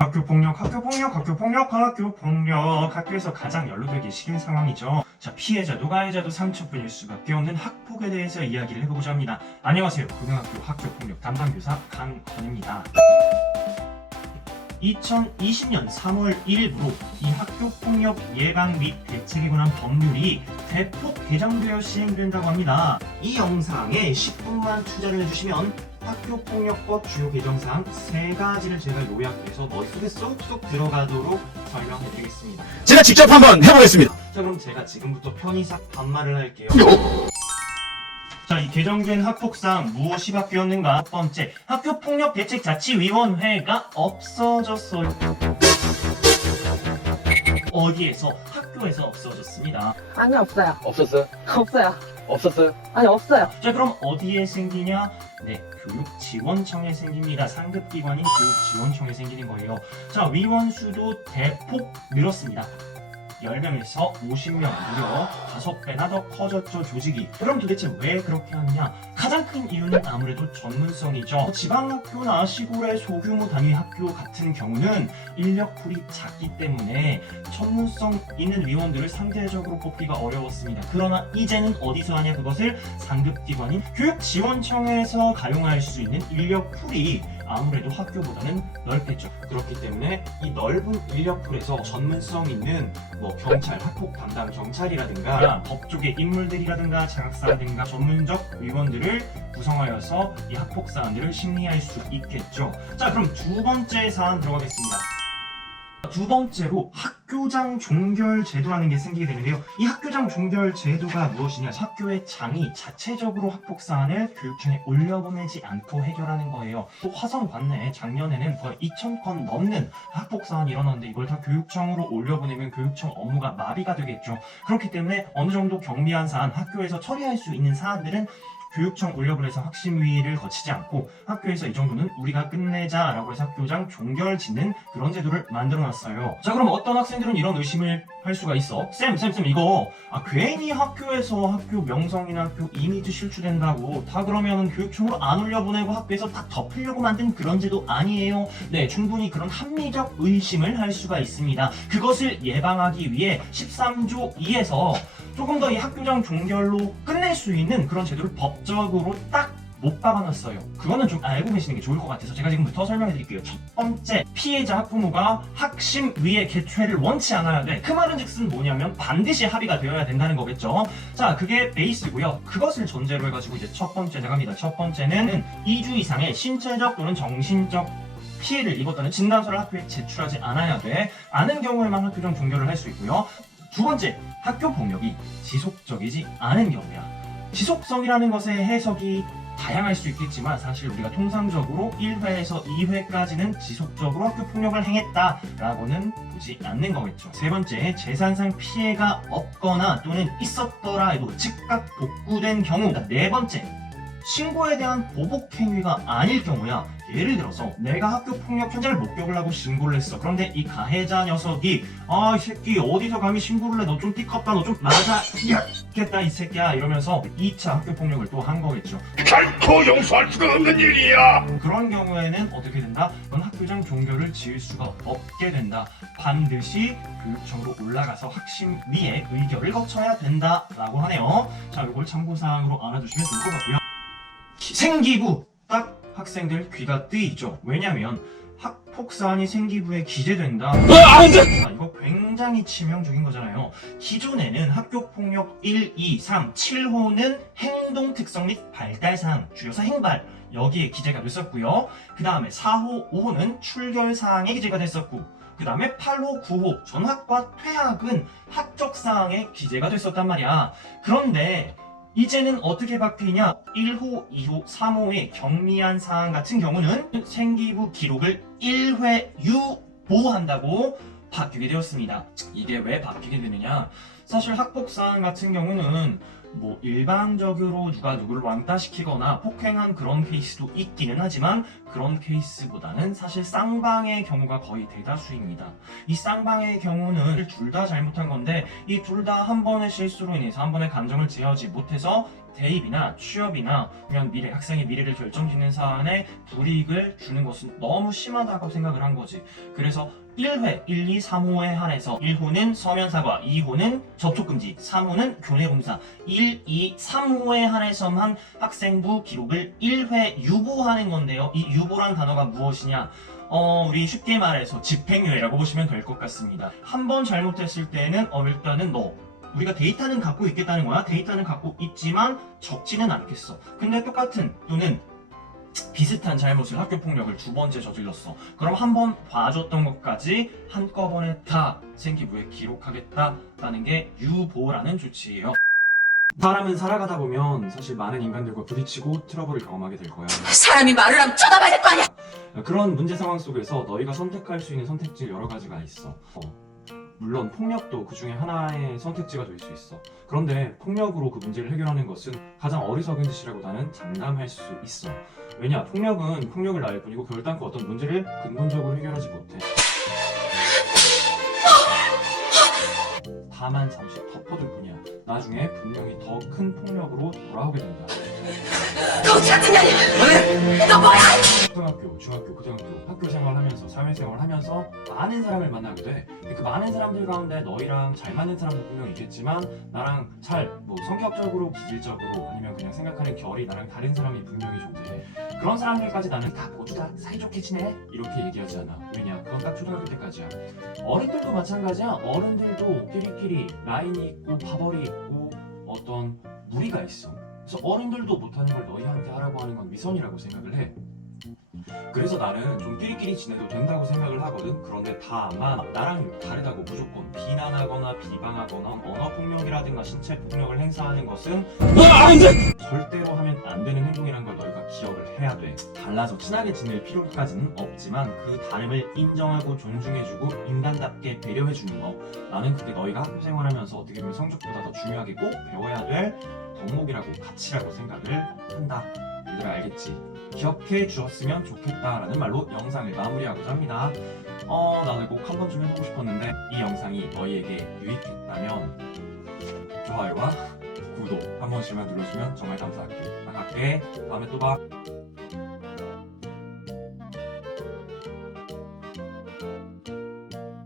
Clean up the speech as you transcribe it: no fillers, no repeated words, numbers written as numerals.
학교폭력. 학교에서 가장 연루되기 쉬운 상황이죠. 자, 피해자도 가해자도 상처뿐일 수밖에 없는 학폭에 대해서 이야기를 해보고자 합니다. 안녕하세요. 고등학교 학교폭력 담당교사 강건입니다. 2020년 3월 1일부로 이 학교폭력 예방 및 대책에 관한 법률이 대폭 개정되어 시행된다고 합니다. 이 영상에 10분만 투자를 해주시면 학교폭력법 주요 개정사항 3가지를 제가 요약해서 머릿속에 쏙쏙 들어가도록 설명해드리겠습니다. 제가 직접 한번 해보겠습니다. 자, 그럼 제가 지금부터 편의삭 반말을 할게요. 자, 이 개정된 학폭사항 무엇이 바뀌었는가? 첫 번째, 학교폭력대책자치위원회가 없어졌어요. 어디에서? 학교에서 없어졌습니다. 아니 없어요. 없었어요? 없어요. 없었어요? 아니 없어요. 자, 그럼 어디에 생기냐? 네, 교육지원청에 생깁니다. 상급기관인 교육지원청에 생기는 거예요. 자, 위원 수도 대폭 늘었습니다. 10명에서 50명, 무려 5배나 더 커졌죠, 조직이. 그럼 도대체 왜 그렇게 하느냐? 가장 큰 이유는 아무래도 전문성이죠. 지방학교나 시골의 소규모 단위 학교 같은 경우는 인력풀이 작기 때문에 전문성 있는 위원들을 상대적으로 뽑기가 어려웠습니다. 그러나 이제는 어디서 하냐? 그것을 상급기관인 교육지원청에서 가용할 수 있는 인력풀이 아무래도 학교보다는 넓겠죠. 그렇기 때문에 이 넓은 인력풀에서 전문성 있는 경찰, 학폭 담당 경찰이라든가 법조계 인물들이라든가 장학사라든가 전문적 위원들을 구성하여서 이 학폭 사안들을 심리할 수 있겠죠. 자, 그럼 두 번째 사안 들어가겠습니다. 두 번째로 학교장 종결 제도라는 게 생기게 되는데요. 이 학교장 종결 제도가 무엇이냐? 학교의 장이 자체적으로 학폭 사안을 교육청에 올려보내지 않고 해결하는 거예요. 또 화성 관내에 작년에는 거의 2,000건 넘는 학폭 사안이 일어났는데 이걸 다 교육청으로 올려보내면 교육청 업무가 마비가 되겠죠. 그렇기 때문에 어느 정도 경미한 사안, 학교에서 처리할 수 있는 사안들은 교육청 올려보내서 학심위를 거치지 않고 학교에서 이 정도는 우리가 끝내자라고 해서 학교장 종결 짓는 그런 제도를 만들어놨어요. 자, 그럼 어떤 학생들은 이런 의심을 할 수가 있어. 쌤 이거 괜히 학교에서 학교 명성이나 학교 이미지 실추된다고 다 그러면은 교육청으로 안 올려보내고 학교에서 딱 덮으려고 만든 그런 제도 아니에요. 네, 충분히 그런 합리적 의심을 할 수가 있습니다. 그것을 예방하기 위해 13조 2에서 조금 더 이 학교장 종결로 끝낼 수 있는 그런 제도를 법적으로 딱 못 박아놨어요. 그거는 좀 알고 계시는 게 좋을 것 같아서 제가 지금부터 설명해 드릴게요. 첫 번째, 피해자 학부모가 학심위의 개최를 원치 않아야 돼. 그 말은 즉슨 뭐냐면 반드시 합의가 되어야 된다는 거겠죠. 자, 그게 베이스고요. 그것을 전제로 해가지고 이제 첫 번째 나갑니다. 첫 번째는 2주 이상의 신체적 또는 정신적 피해를 입었다는 진단서를 학교에 제출하지 않아야 돼. 아는 경우에만 학교장 종결을 할 수 있고요. 두 번째, 학교 폭력이 지속적이지 않은 경우야. 지속성이라는 것의 해석이 다양할 수 있겠지만 사실 우리가 통상적으로 1회에서 2회까지는 지속적으로 학교 폭력을 행했다라고는 보지 않는 거겠죠. 세 번째, 재산상 피해가 없거나 또는 있었더라 해도 즉각 복구된 경우. 네 번째, 신고에 대한 보복 행위가 아닐 경우야. 예를 들어서 내가 학교 폭력 현장을 목격을 신고를 했어. 그런데 이 가해자 녀석이 이 새끼 어디서 감히 신고를 해? 너 좀 띠껍다. 너 좀 맞아야겠다 이 새끼야 이러면서 2차 학교 폭력을 또 한 거겠죠. 결코 용서할 수가 없는 일이야. 그런 경우에는 어떻게 된다? 넌 학교장 종결을 지을 수가 없게 된다. 반드시 교육청으로 올라가서 학심위의 의결을 거쳐야 된다라고 하네요. 자, 이걸 참고사항으로 알아두시면 좋을 것 같고요. 생기부 딱 학생들 귀가 뜨이죠. 왜냐면 학폭사안이 생기부에 기재된다. 이거 굉장히 치명적인 거잖아요. 기존에는 학교폭력 1, 2, 3, 7호는 행동특성 및 발달사항, 줄여서 행발 여기에 기재가 됐었고요. 그 다음에 4호, 5호는 출결사항에 기재가 됐었고 그 다음에 8호, 9호 전학과 퇴학은 학적사항에 기재가 됐었단 말이야. 그런데 이제는 어떻게 바뀌냐? 1호, 2호, 3호의 경미한 사안 같은 경우는 생기부 기록을 1회 유보한다고 바뀌게 되었습니다. 이게 왜 바뀌게 되느냐? 사실 학폭 사안 같은 경우는 뭐 일방적으로 누가 누구를 왕따시키거나 폭행한 그런 케이스도 있기는 하지만 그런 케이스보다는 사실 쌍방의 경우가 거의 대다수입니다. 이 쌍방의 경우는 둘 다 잘못한 건데 이 둘 다 한 번의 실수로 인해서 한 번의 감정을 제어하지 못해서 대입이나 취업이나 그냥 미래, 학생의 미래를 결정짓는 사안에 불이익을 주는 것은 너무 심하다고 생각을 한 거지. 그래서 1회, 1, 2, 3호에 한해서 1호는 서면사과, 2호는 접촉금지, 3호는 교내봉사, 1, 2, 3호에 한해서만 학생부 기록을 1회 유보하는 건데요. 이 유보란 단어가 무엇이냐? 우리 쉽게 말해서 집행유예라고 보시면 될 것 같습니다. 한 번 잘못했을 때는 일단은 우리가 데이터는 갖고 있겠다는 거야. 데이터는 갖고 있지만 적지는 않겠어. 근데 똑같은 또는 비슷한 잘못을 학교폭력을 두 번째 저질렀어. 그럼 한 번 봐줬던 것까지 한꺼번에 다 생기부에 기록하겠다라는 게 유보라는 조치예요. 사람은 살아가다 보면 사실 많은 인간들과 부딪히고 트러블을 경험하게 될 거야. 사람이 말을 하면 쳐다봐야 될 거 아니야! 그런 문제 상황 속에서 너희가 선택할 수 있는 선택지 여러 가지가 있어. 물론 폭력도 그 중에 하나의 선택지가 될 수 있어. 그런데 폭력으로 그 문제를 해결하는 것은 가장 어리석은 짓이라고 나는 장담할 수 있어. 왜냐? 폭력은 폭력을 낳을 뿐이고 결단코 어떤 문제를 근본적으로 해결하지 못해. 다만 잠시 덮어둘 뿐이야. 나중에 분명히 더 큰 폭력으로 돌아오게 된다. 거지 같은 년이! 너 뭐야! 초등학교, 중학교, 고등학교, 학교 생활하면서 사회생활 하면서 많은 사람을 만나게 돼. 근데 그 많은 사람들 가운데 너희랑 잘 맞는 사람도 분명 있겠지만 나랑 성격적으로, 기질적으로 아니면 그냥 생각하는 결이 나랑 다른 사람이 분명히 존재해. 그런 사람들까지 나는 다 모두 다 사이좋게 지내? 이렇게 얘기하지 않아. 왜냐? 그건 딱 초등학교 때까지야. 어른들도 마찬가지야. 어른들도 끼리끼리 라인이 있고 파벌이 있고 어떤 무리가 있어. 그래서 어른들도 못하는 걸 너희한테 하라고 하는 건 위선이라고 생각을 해. 그래서 나는 좀 끼리끼리 지내도 된다고 생각을 하거든. 그런데 다만 나랑 다르다고 무조건 비난하거나 비방하거나 언어폭력이라든가 신체폭력을 행사하는 것은 절대로 하면 안 되는 행동이라는 걸 너희가 기억을 해야 돼. 달라서 친하게 지낼 필요까지는 없지만 그 다름을 인정하고 존중해주고 인간답게 배려해주는 거, 나는 그게 너희가 학교 생활하면서 어떻게 보면 성적보다 더 중요하게 꼭 배워야 될 덕목이라고 가치라고 생각을 한다. 얘들아 알겠지? 기억해 주었으면 좋겠다라는 말로 영상을 마무리하고자 합니다. 나는 꼭 한 번쯤 해보고 싶었는데 이 영상이 너희에게 유익했다면 좋아요와 구독 한 번씩만 눌러주면 정말 감사할게. 나 갈게. 다음에 또 봐.